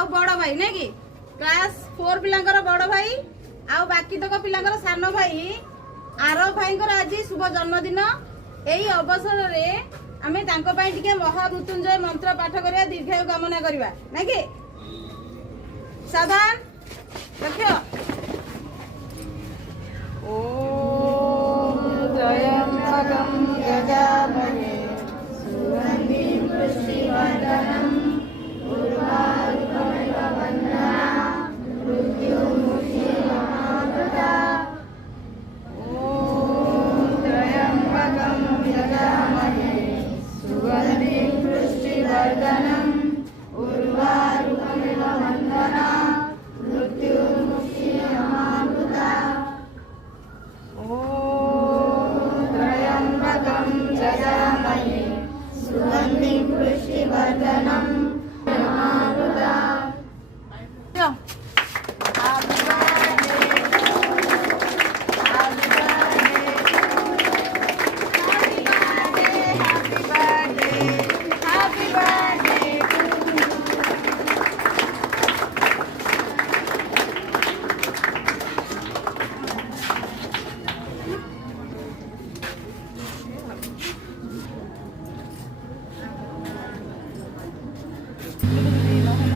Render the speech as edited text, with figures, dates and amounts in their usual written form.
आउ बड़ भाई नहीं कि क्लास 4 पिलांकर बड़ भाई आउ बाकी तक पिलांकर सान भाई आर भाईंकर आज शुभ जन्मदिन। यही अवसर रे आमे तांको पाई टिके महामृत्युंजय मंत्र पाठ करिया दीर्घायु कामना करिवा ना कि सावधान रखियो। ओम जयंतकं गजा